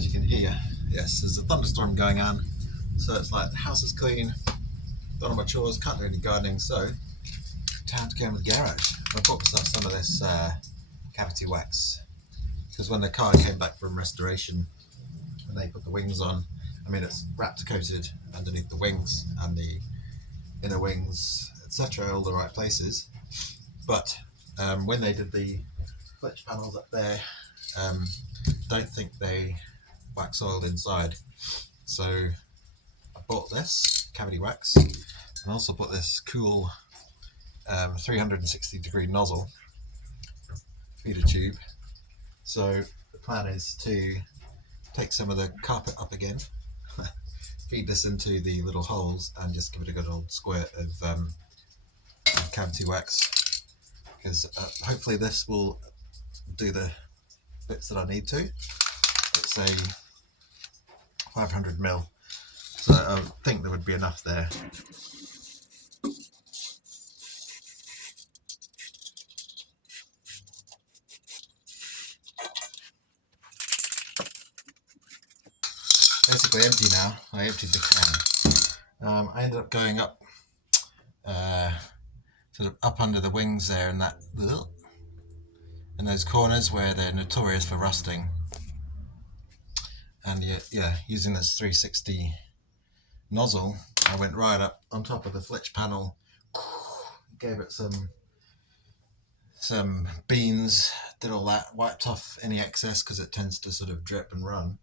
as you can hear, yes, there's a thunderstorm going on, so it's like the house is clean, done all my chores, can't do any gardening, so time to go in the garage. I bought myself some of this cavity wax, because when the car came back from restoration and they put the wings on, I mean it's wrapped coated underneath the wings and the inner wings, etc., all the right places, but when they did the flitch panels up there, don't think they wax oiled inside, so I bought this cavity wax and also bought this cool 360-degree nozzle feeder tube. So the plan is to take some of the carpet up again, feed this into the little holes and just give it a good old squirt of cavity wax, because hopefully this will do the bits that I need to. It's a 500 ml, so I think there would be enough there. Basically empty now. I emptied the can. I ended up going up, sort of up under the wings there, in that in those corners where they're notorious for rusting. And yeah, using this 360 nozzle, I went right up on top of the flitch panel, gave it some beans, did all that, wiped off any excess because it tends to sort of drip and run.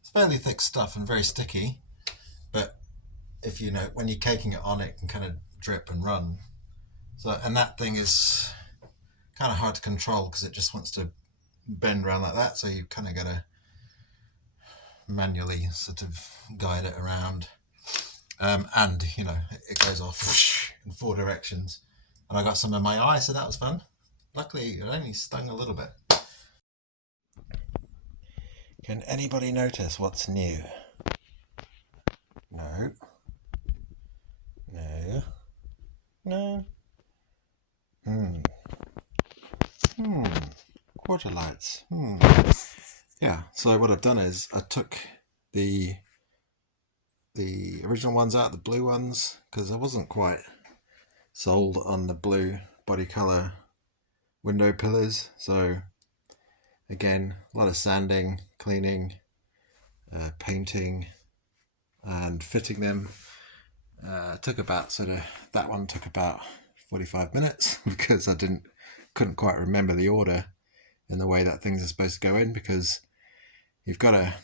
It's fairly thick stuff and very sticky, but if you know, when you're caking it on, it can kind of drip and run. So, and that thing is kind of hard to control because it just wants to bend around like that, so you kind of got to manually sort of guide it around, and you know, it goes off in 4 directions, and I got some in my eye, so that was fun. Luckily it only stung a little bit. Can anybody notice what's new? No. Quarter lights. Yeah, so what I've done is I took the original ones out, the blue ones, because I wasn't quite sold on the blue body colour window pillars. So again, a lot of sanding, cleaning, painting and fitting them. Took about that one took about 45 minutes because I couldn't quite remember the order in the way that things are supposed to go in, because you've got to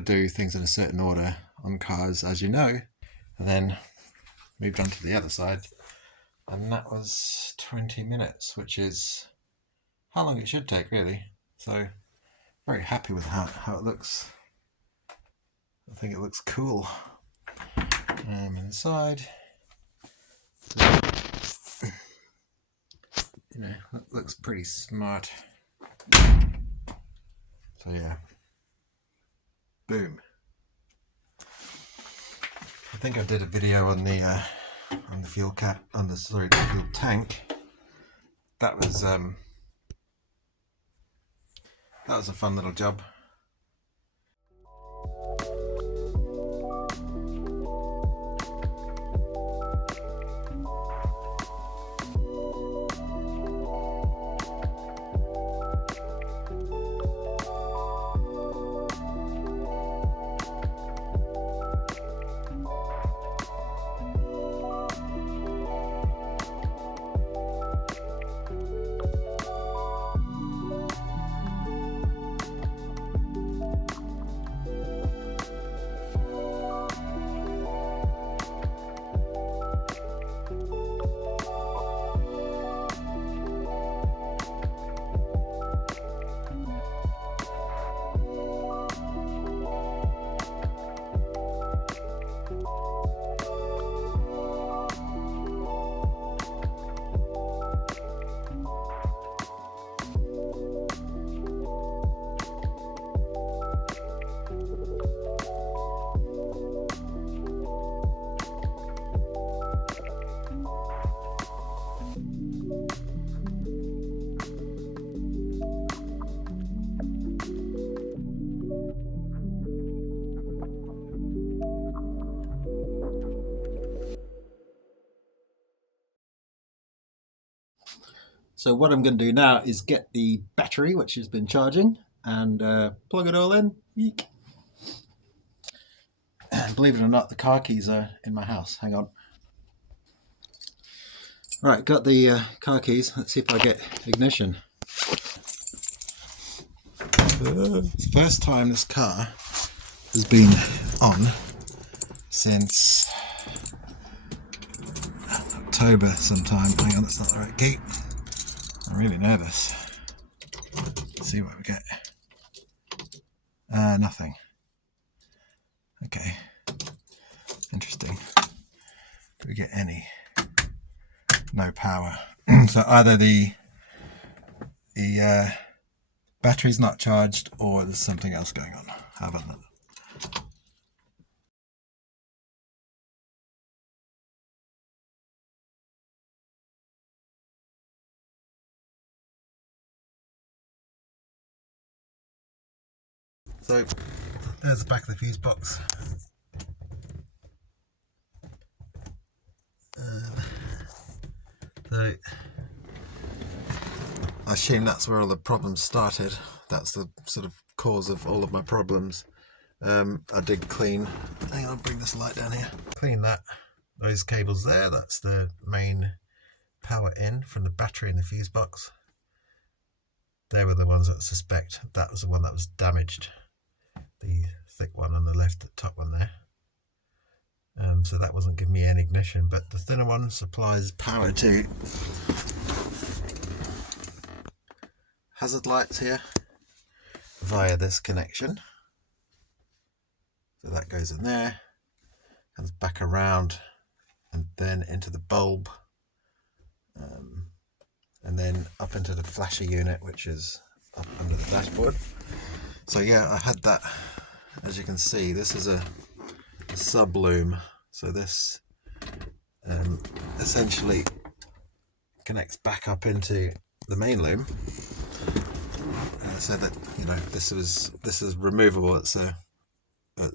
do things in a certain order on cars, as you know. And then moved on to the other side, and that was 20 minutes, which is how long it should take really. So very happy with how it looks. I think it looks cool. Inside, you know, it looks pretty smart. So yeah, boom. I think I did a video on the fuel cap, the fuel tank. That was a fun little job. So what I'm going to do now is get the battery, which has been charging, and plug it all in. Eek. Believe it or not, the car keys are in my house. Hang on. Right, got the car keys. Let's see if I get ignition. It's the first time this car has been on since October sometime. Hang on, that's not the right key. I'm really nervous. Let's see what we get. Nothing. Okay. Interesting. Do we get any? No power. So either the battery's not charged or there's something else going on. How about that? So there's the back of the fuse box. So I assume that's where all the problems started. That's the sort of cause of all of my problems. I did clean. Hang on, I'll bring this light down here. Clean that. Those cables there. That's the main power in from the battery and the fuse box. They were the ones that I suspect that was the one that was damaged. The thick one on the left, the top one there. So that wasn't giving me any ignition, but the thinner one supplies power to hazard lights here via this connection. So that goes in there, comes back around and then into the bulb, and then up into the flasher unit, which is up under the dashboard. So yeah, I had that. As you can see, this is a sub loom. So this essentially connects back up into the main loom. So that, you know, this is removable. It's a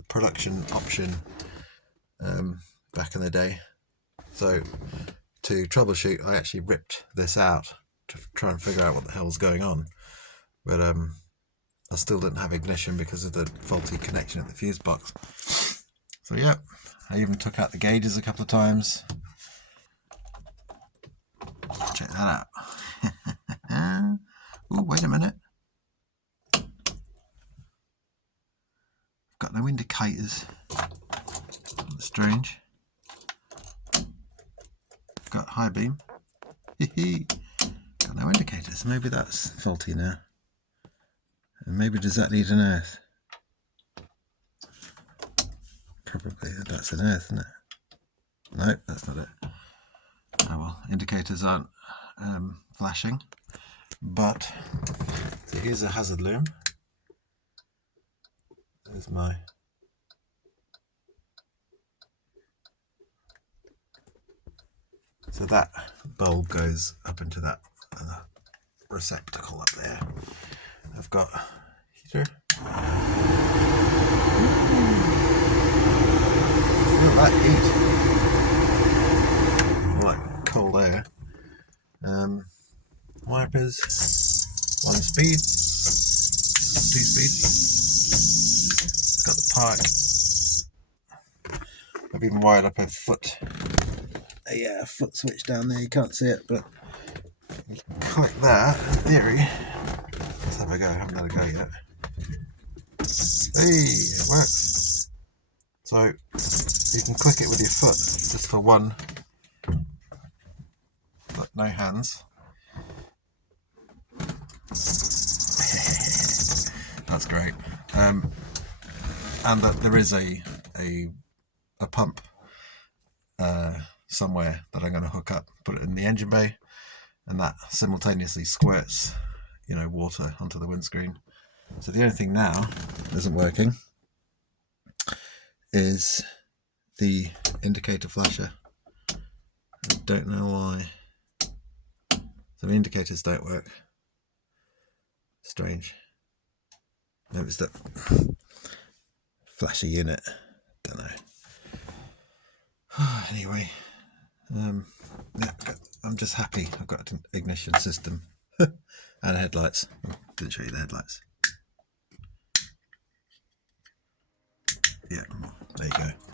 production option back in the day. So to troubleshoot, I actually ripped this out to try and figure out what the hell's going on. But I still didn't have ignition because of the faulty connection at the fuse box. So yeah, I even took out the gauges a couple of times. Check that out. Oh, wait a minute. Got no indicators. That's strange. Got high beam. Got no indicators. Maybe that's faulty now. And maybe does that need an earth? Probably that's an earth, isn't it? No, that's not it. Oh well, indicators aren't flashing. But so here's a hazard loom. There's my so that bulb goes up into that receptacle up there. I've got heater. Feel that heat. All that cold air. Wipers, 1 speed, 2 speed. Got the park. I've even wired up a foot switch down there. You can't see it, but you can click that. In theory, let's have a go. I haven't had a go yet. Hey, it works. So you can click it with your foot, just for one. But no hands. That's great. And that there is a pump somewhere that I'm going to hook up, put it in the engine bay, and that simultaneously squirts, you know, water onto the windscreen. So the only thing now that isn't working is the indicator flasher. I don't know why. So the indicators don't work. Strange. Maybe it's the flasher unit. Don't know. Anyway, Yeah, I'm just happy I've got an ignition system and headlights. Didn't show you the headlights. Yeah, there you go.